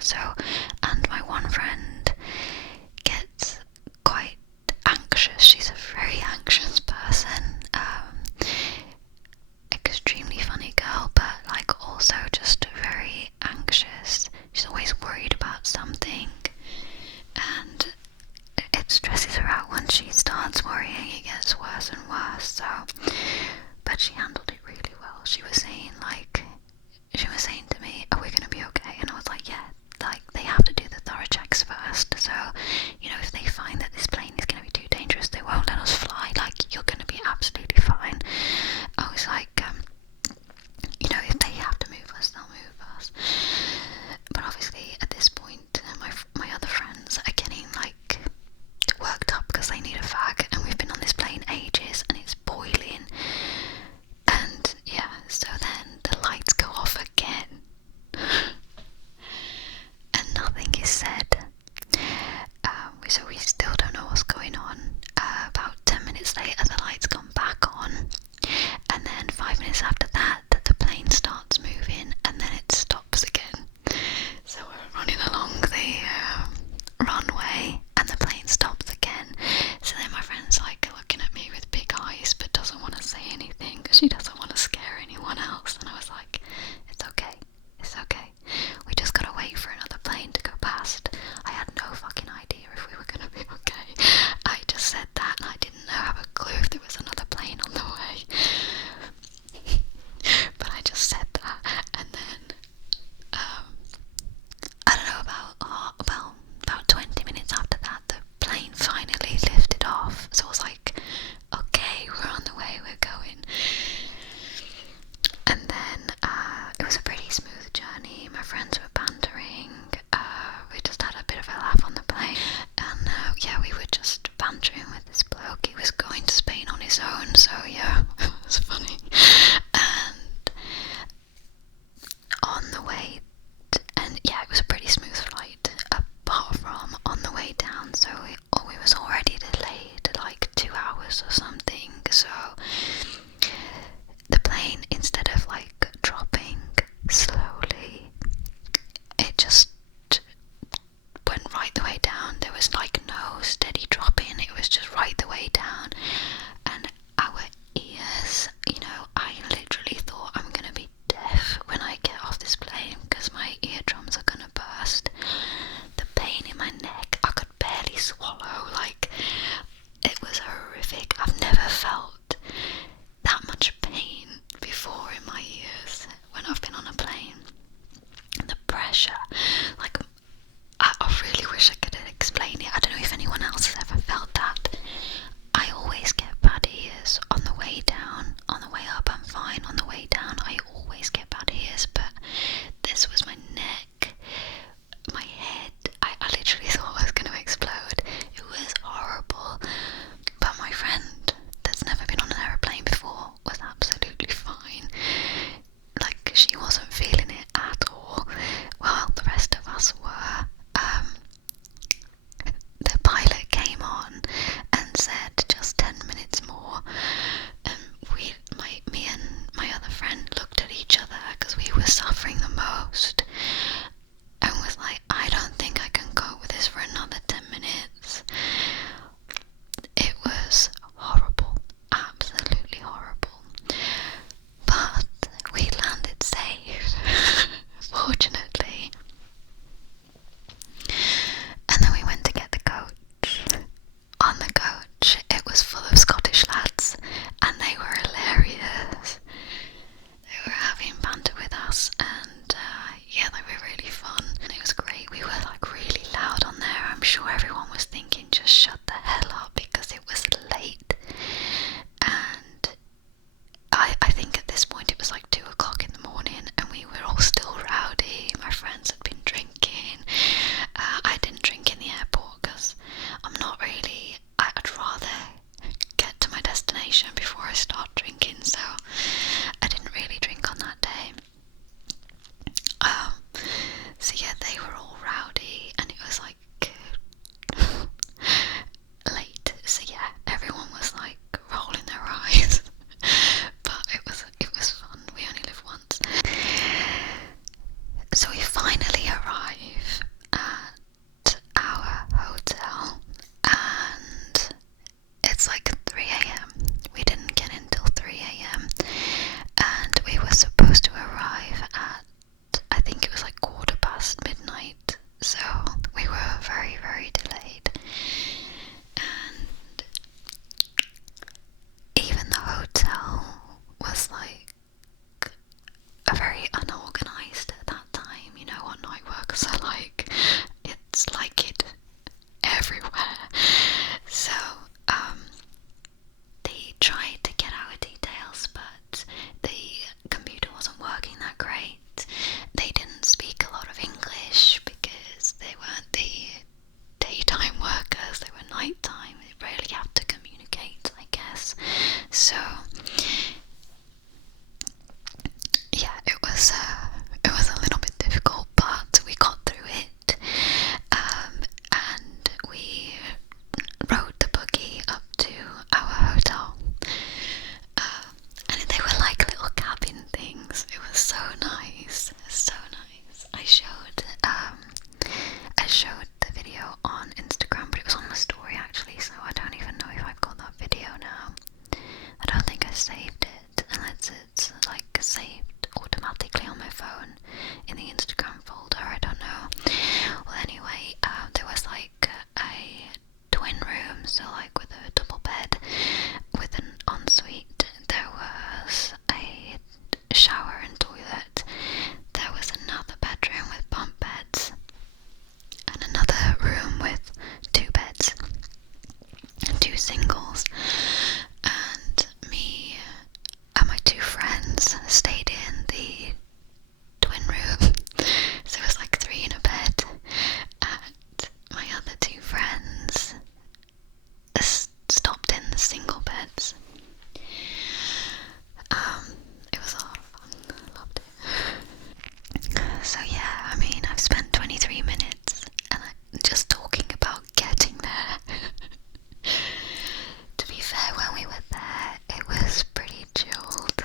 So, and my one friend gets quite anxious. She's a very anxious person. Extremely funny girl, but like also just very anxious. She's always worried about something, and it stresses her out. Once she starts worrying, it gets worse and worse. So, but she handled it really well. She was saying to me, "Are we gonna be okay?" And I was like, "Yeah, like they have to do the thorough checks first. So, you know, if they find that this plane is gonna be too dangerous, they won't let us fly. Like, you're gonna be absolutely fine." I was like, you know, if they have to move us, they'll move us. But obviously, at this point, my other friends are getting like worked up because they need a fag, and we've been on this plane ages, and it's boiling. And yeah, so then the lights go off again, and nothing is said. So we still don't know what's going on. About 10 minutes later, the lights come back on, and then 5 minutes after that, the plane starts moving, and then it stops again. So we're running along the runway, and the plane stops again. So then my friend's like looking at me with big eyes, but doesn't want to say anything because she doesn't want to scare anyone else. And I was like, it's okay, it's okay. We just gotta wait for another plane to go past. I had no fucking idea if we were gonna be okay. I just said that, and I didn't have a clue if there was another plane on the way. But I just said that, and then I don't know, about 20 minutes after that, the plane finally lifted off. So I was like, okay, we're on the way, we're going. And then it was a pretty smooth journey. My friends were bantering. We just had a bit of a laugh on the plane. And yeah, we were just bantering with this bloke. He was going to Spain on his own, so yeah, it was funny. And on the way, and yeah, it was a pretty smooth flight, apart from on the way down. So we was already delayed like 2 hours or something. So the plane, instead of like dropping slowly, it just went right the way down. There was like no steady dropping, it was just right the way down. And our ears, you know, I literally thought I'm gonna be deaf when I get off this plane because my eardrums are gonna burst. The pain in my neck, I could barely swallow. Like, it was horrific. I've never felt that much pain before in my ears when I've been on a plane. The pressure, like, I really wish I could explain it. I don't know if anyone else has ever felt that. I always get bad ears on the way down. On the way up I'm fine, on the way down I always get bad ears, but this was my neck, my head. I literally thought I was going to explode. It was horrible. But my friend, that's never been on an aeroplane before, was absolutely fine. Like, she wasn't feeling it at all. Well, the rest of us were. so we were very, very delayed. And even the hotel was like very unorganized at that time. You know what night workers are like. It's like it everywhere. So they tried to get our details, but the computer wasn't working that great. They didn't speak a lot of English because they weren't the daytime workers, they were nighttime. They really have to communicate, I guess. So yeah, it was a little bit difficult, but we got through it. And we rode the buggy up to our hotel. And they were like little cabin things. It was so nice, so nice. I showed the video on Instagram, but it was on my story actually, so I don't even know if I've got that video now. I don't think I saved it, unless it's like saved automatically on my phone in the Instagram folder, I don't know. Well, anyway, there was like a twin room, so like with a double bed with an ensuite. There was a shower and toilet. There was another bedroom with bunk beds, and another room with 2 beds, 2 singles, and me and my 2 friends stayed in the twin room. So it was like 3 in a bed, and my other 2 friends stopped in the single beds. It was a lot of fun. I loved it. So yeah, I mean, I've spent 23 minutes and I'm just talking about getting there. To be fair, when we were there, it was pretty chilled.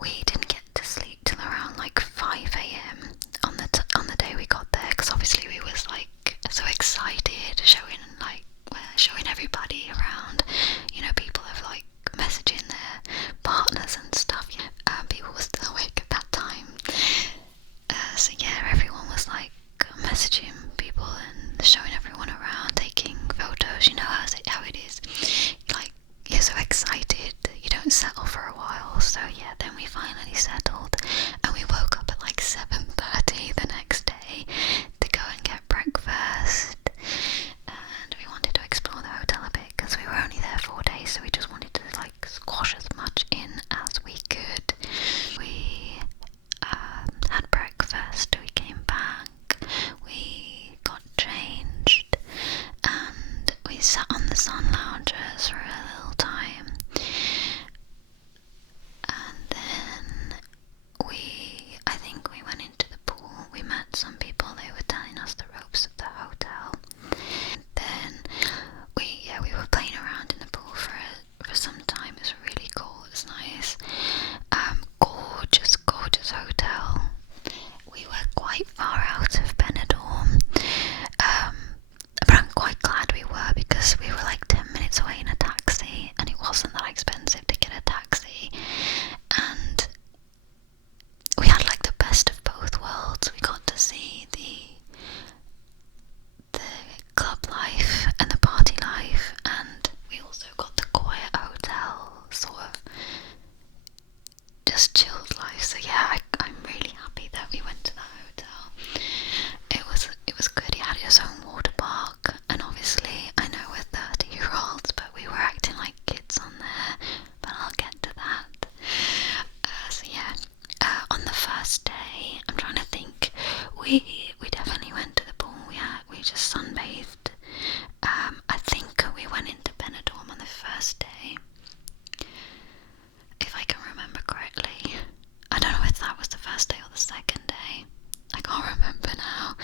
We didn't get to sleep till around like 5 a.m. on the day we got there, because obviously we was like so excited, showing everybody around. You know, people have like messaging their partners and stuff. Yeah, people were still awake at that time. So yeah, everyone was like messaging people and showing everyone around, taking photos. You know how it is. Like, you're so excited, you don't settle for a while. So yeah, then we finally settled, and we woke up at like 7:30 the next day to go and get breakfast. And we wanted to explore the hotel a bit because we were only there 4 days, so we just wanted to like squash as much in as we could. We had breakfast, we came back, we got changed, and we sat on the sun loungers for a little time. And then I think we went into the pool. We met some people, they were telling us the ropes of the hotel. Then we were playing around in the pool for some time. It was really cool, it was nice. Gorgeous hotel. We were quite far out of Benidorm, but I'm quite glad we were, because we were like 10 minutes away in a taxi, and it wasn't that expensive to get a taxi, and we had like the best of both worlds. We got to see the club life and the party life, and we also got the quiet hotel, sort of just chilled life. So yeah, I'm really happy that we went to that hotel. It was good. It had its own water park, and obviously I know we're 30-year-olds, but we were acting like kids on there, but I'll get to that. So yeah, on the first day, I'm trying to think, we definitely went to the pool. We just sunbathed. I think we went into Benidorm on the first day, if I can remember correctly. I don't know if that was the first day or the second day. I can't remember now.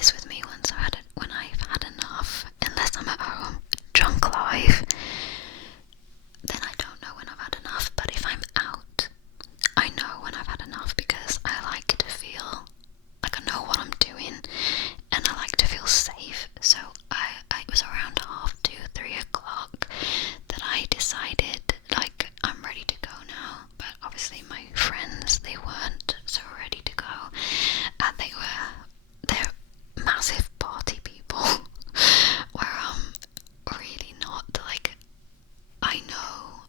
this with me when I've had enough. Unless I'm at home, drunk live, then I don't know when I've had enough. But if I'm out, I know when I've had enough, because I like to feel like I know what I'm doing, and I like to feel safe. So it was around 2:30, 3 o'clock that I decided, like, I'm ready to go now. But obviously my friends, they weren't so ready to go, and they're massive party people where I'm really not. Like, I know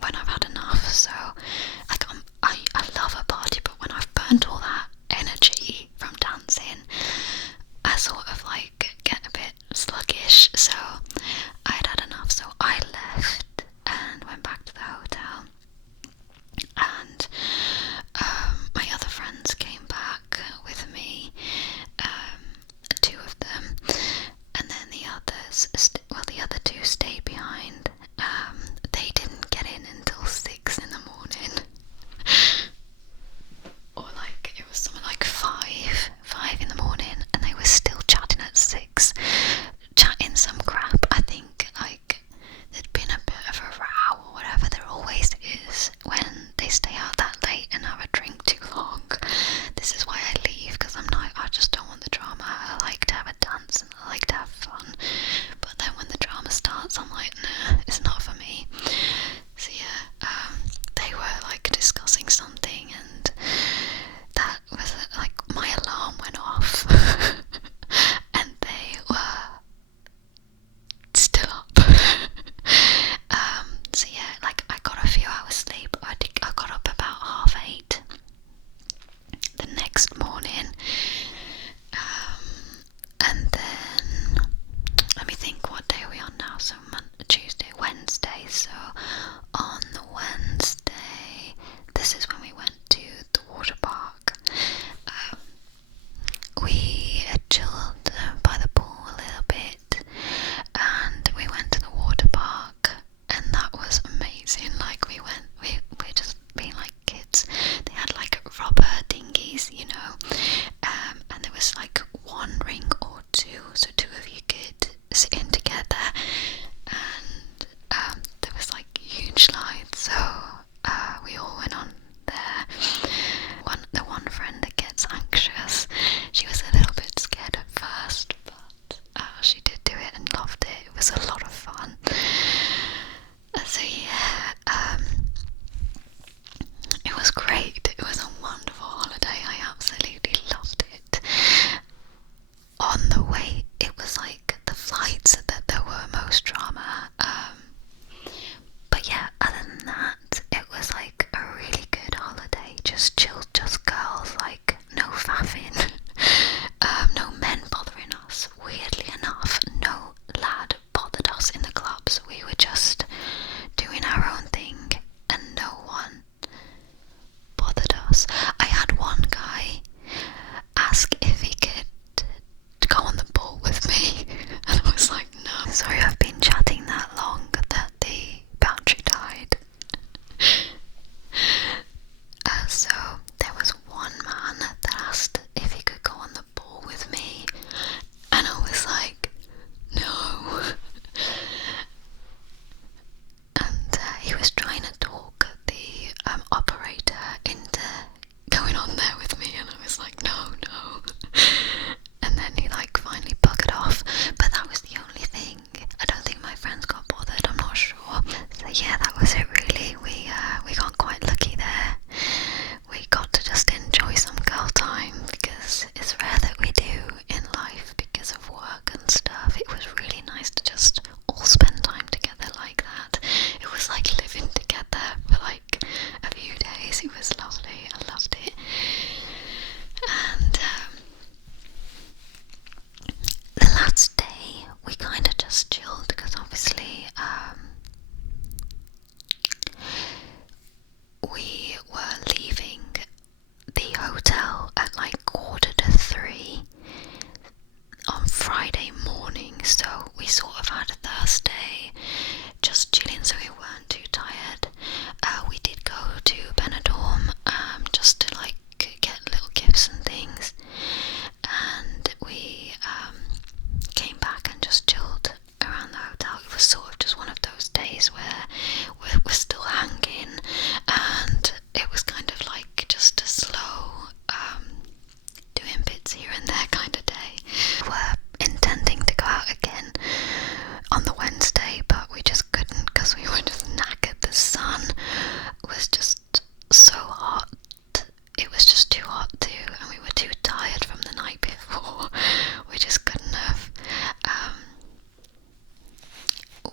when I've had enough. So like, I love a party, but when I've burnt all that energy from dancing, I sort of like get a bit sluggish. So I'd had enough, so I left and went back to the hotel, and my other friends came back with me, 2 of them, and then the others, the other 2 stayed behind. They didn't get in until 6 in the morning, or like it was something like 5 in the morning, and they were still chatting at 6, chatting some crap. I think like there'd been a bit of a row or whatever. There always is when they stay out that late and have a drink too long. This is why I leave, because I just don't want the drama. I like to have a dance and I like to have fun, but then when the drama starts, I'm like, nah, it's not for me. So yeah, they were like discussing something, and that was like my alarm went off and they were still up. So yeah, like I got a few hours sleep. I got up about 8:30 the next morning, and then let me think, what day are we on now? So Tuesday, Wednesday. So on the Wednesday, this is when we went to the water park. We chilled by the pool a little bit, and we went to the water park, and that was amazing. Like we just being like kids. They had like rubber dinghies, you know, and there was like 1 ring or 2, so 2 of you could sit in together, and there was like huge slides, so we all went on there. The one friend that gets anxious, she was a little bit scared at first, but she did do it and loved it. It was a lot of fun. So yeah, it was great. It was a wonderful holiday. I absolutely loved it.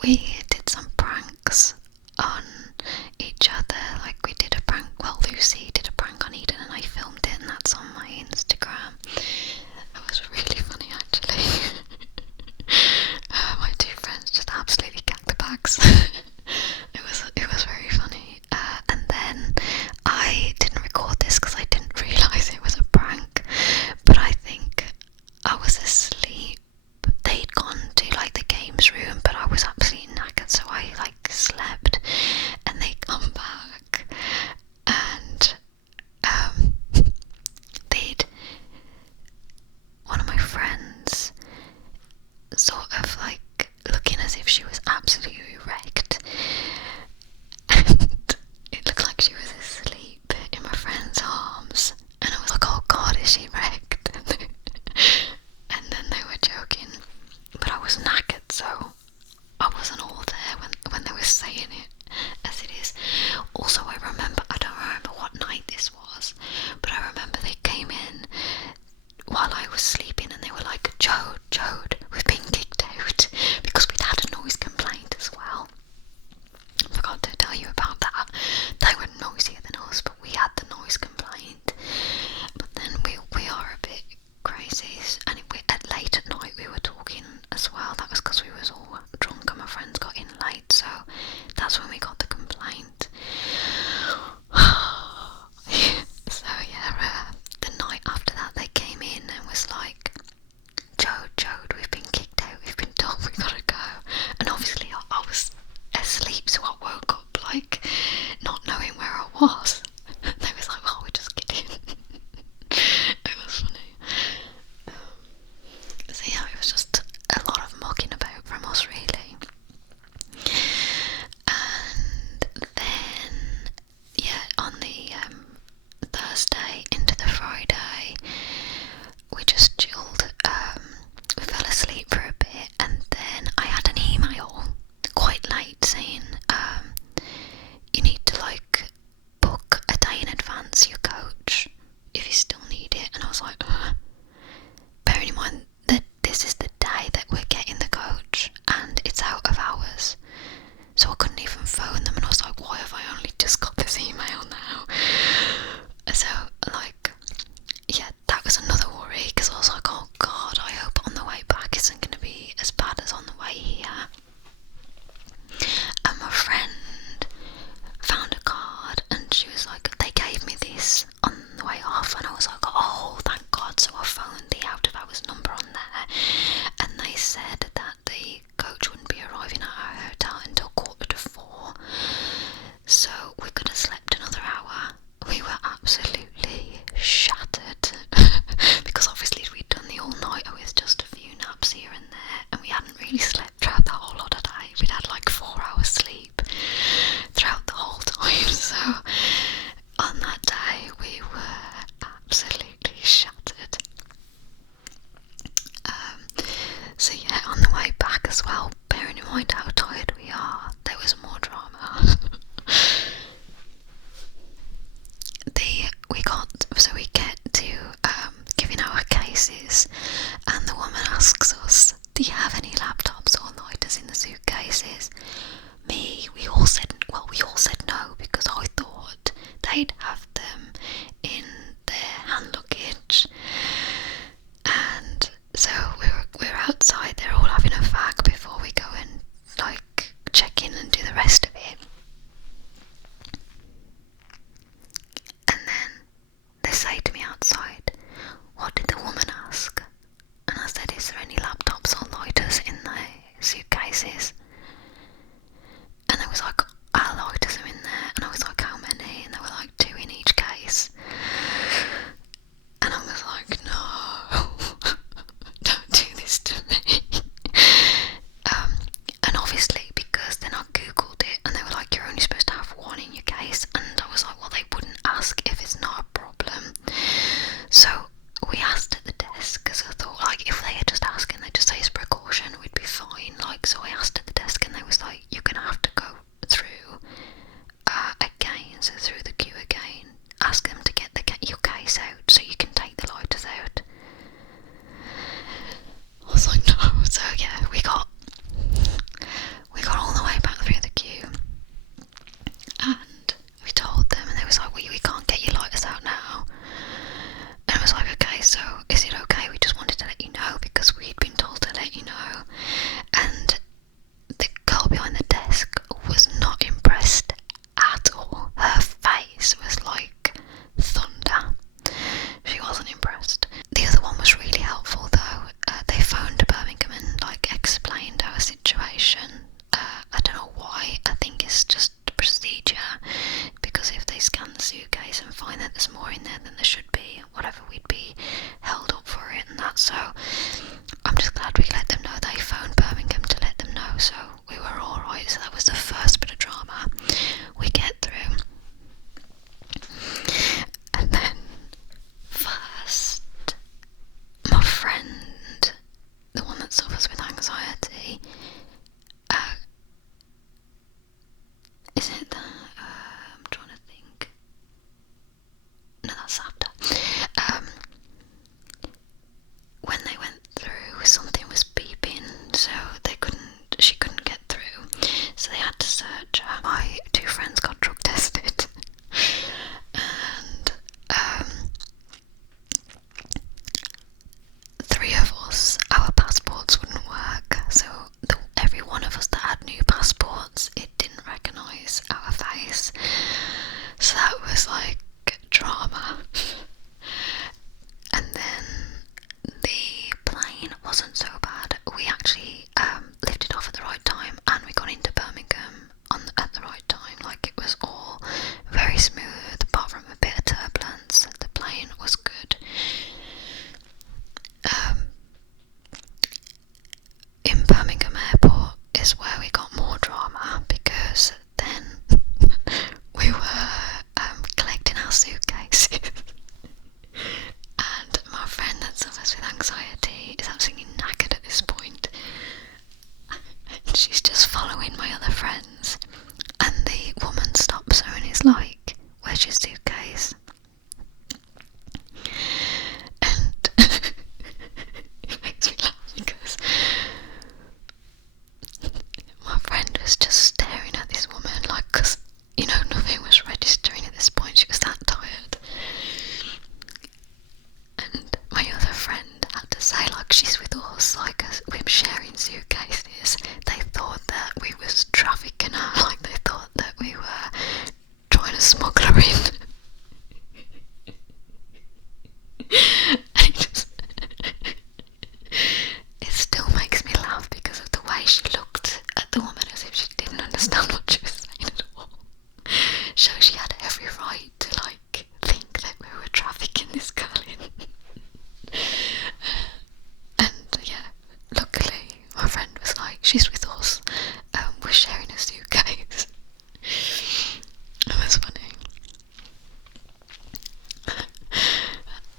we did some pranks on each other. Like we did a prank, well, Lucy did a prank on Eden and I filmed it, and that's on my Instagram. It was really funny actually. My two friends just absolutely gagged the bags. It was very funny. And then I didn't record this because I didn't realise it was a prank, but I think I was asleep. They'd gone to like the games room, but I was absolutely knackered, so I like slept, and they come back, and they'd, one of my friends sort of like looking as if she was absolutely wrecked, and it looked like she was asleep in my friend's arms, and I was like, oh god, is she wrecked? And then they were joking, but I was knackered, so I wasn't all there when they were saying it as it is. Also, I don't remember what night this was, but I remember they came in while I was sleeping and they were like, Jode, we've been kicked out, because we'd had a noise complaint as well. I forgot to tell you about that. They were noisier than us, but we had the noise complaint. But then we are a bit crazy, and at late at night we were talking as well. That was because we was all drunk and my friends got in late, so that's when we got the complaint. So yeah, the night after that they came in and was like, Jode, we've been kicked out, we've been told we gotta go. And obviously I was asleep, so I woke up like not knowing where I was. They was like, oh, we're just kidding. It was funny. So yeah, it was just a lot of mucking about from us really. And then yeah, on the Thursday into the Friday we just chilled. We fell asleep for a bit, and then I had an email quite late saying you need to like book a day in advance your coach if you still need it. And I was like, bearing in mind that this is the day that we're getting the coach and it's out of hours, so I couldn't even phone them, and I was like, why have I only just got this email now? So like, yeah, that was another worry, because I was like, oh god, I hope on the way back isn't going to be as bad as on the way here. And my friend found a card and she was like, they gave me this on the way off, and I was like, oh thank god. So I phoned the out of hours number on there, and they said that the coach wouldn't be arriving at our hotel until 4:45, so we could have slept another hour. We were absolutely shattered because obviously we'd done the all-nighter with just a few naps here and there, and we hadn't really slept throughout the whole lot of day. We'd had like 4 hours sleep throughout the whole time, so on that day we were absolutely shattered. So yeah, on the way back as well, bearing in mind how tired we are, there was more drama. We get to giving our cases, and the woman asks us, do you have any laptops or lighters in the suitcases? We all said no, because I thought they'd have them in their hand luggage. And so we're outside, they're all having a fag before we go and like check in and do the rest of it. And then they say to me outside, what did the woman ask? she's with us. We're sharing a suitcase. It was funny.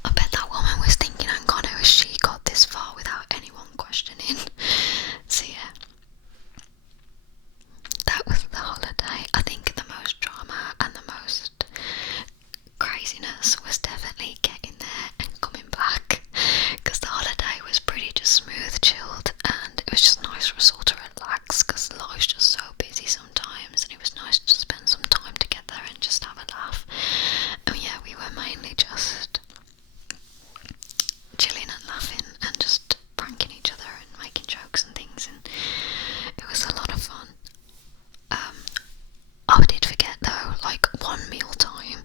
I bet that woman was thinking, hang on, how has she got this far without anyone questioning? So yeah, that was the holiday. I think the most drama and the most craziness was definitely getting there and coming back, because the holiday was pretty just smooth, chilled, and it was just nice for us all to relax, because life's just so busy sometimes, and it was nice to spend some time together and just have a laugh. And yeah, we were mainly just chilling and laughing and just pranking each other and making jokes and things, and it was a lot of fun. I did forget though, like one meal time,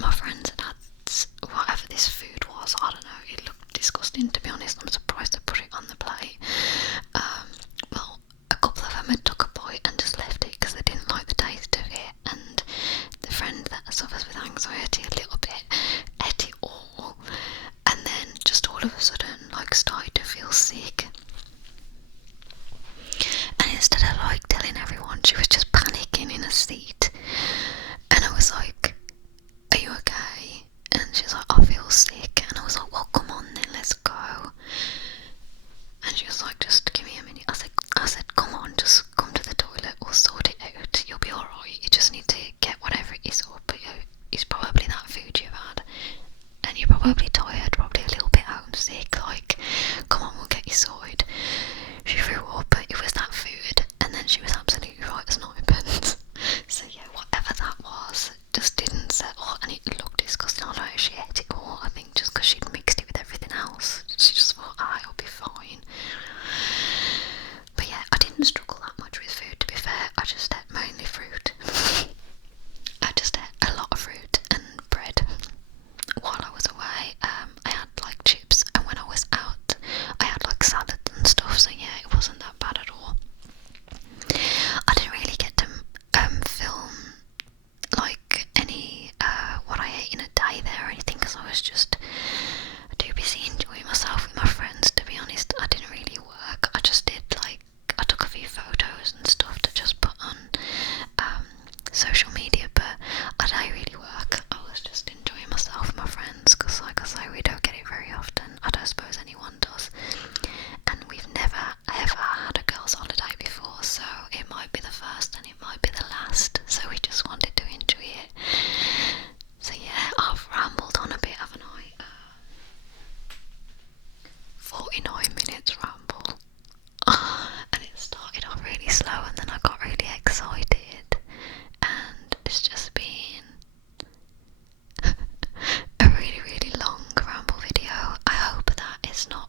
my friends had whatever this food was, I don't know, it looked disgusting to be honest. I'm surprised I put it on the plate. Well, a couple of them had took a bite and just left it because they didn't like the taste of it, and the friend that suffers with anxiety a little bit ate it all, and then just all of a sudden like started to feel sick. And instead of like telling everyone, she was just panicking in a seat. And I was like, are you okay? And she's like, I feel sick. And I was like, well, come on then, let's go. And she was like, just give me a minute. I said, come on, just come to the toilet, we'll sort it out. You'll be alright. You just need to get whatever it is up. It's probably that food you've had. And you're probably tired, probably a little bit homesick. Like, come on, we'll get you sorted. She threw up, it was that food, and then she was absolutely right as ninepence. So yeah, whatever that was, just didn't settle, and it looked disgusting. I don't know if she ate it all, I think just because she'd mixed it with everything else. She just thought, it'll be fine. But yeah, I didn't struggle that much with food, to be fair. I just ate mainly fruit. I just ate a lot of fruit and bread. While I was away, I had like chips, and when I was out, I had like salad and stuff, so yeah, it wasn't that bad at all. I didn't really get to film like any what I ate in a day there or anything, because I was just too busy enjoying myself with my friends, to be honest. I didn't really work. I just did like, I took a few photos and stuff to just put on social media, but I didn't really work. I was just enjoying myself with my friends, because like I say, we don't get it very often. I don't suppose anyone does, and we've never ever had a girls' holiday before, so it might be the first and it might be the last, so we just wanted to enjoy it. So yeah, I've rambled on a bit, haven't I? 49 minutes ramble. And it started off really slow, and then I got really excited, and it's just been a really long ramble video. I hope that it's not